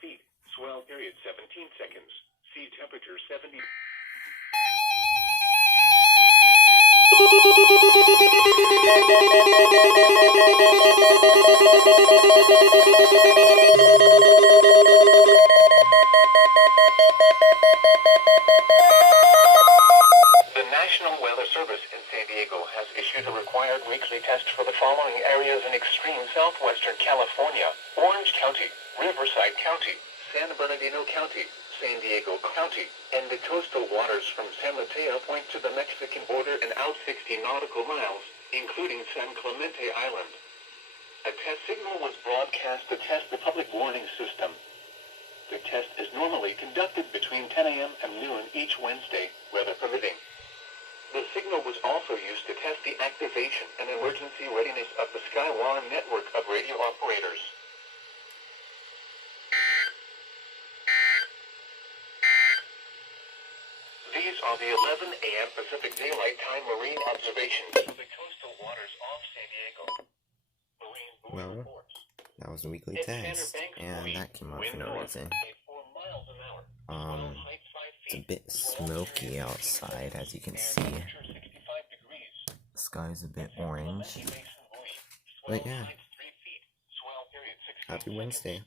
feet. Swell period 17 seconds. Sea temperature 70. The National Weather Service in San Diego has issued a required weekly test for the following areas in extreme southwestern California: Orange County, Riverside County, San Bernardino County, San Diego County, and the coastal waters from San Mateo Point to the Mexican border and out 60 nautical miles, including San Clemente Island. A test signal was broadcast to test the public warning system. The test is normally conducted between 10 a.m. and noon each Wednesday, weather permitting. The signal was also used to test the activation and emergency readiness of the Skywire network of radio operators. These are the 11 a.m. Pacific Daylight Time marine observations for the coastal waters off San Diego. Well, that was a weekly test, and that came out for no reason. It's a bit smoky outside, as you can see. The sky's a bit orange. But yeah, happy Wednesday.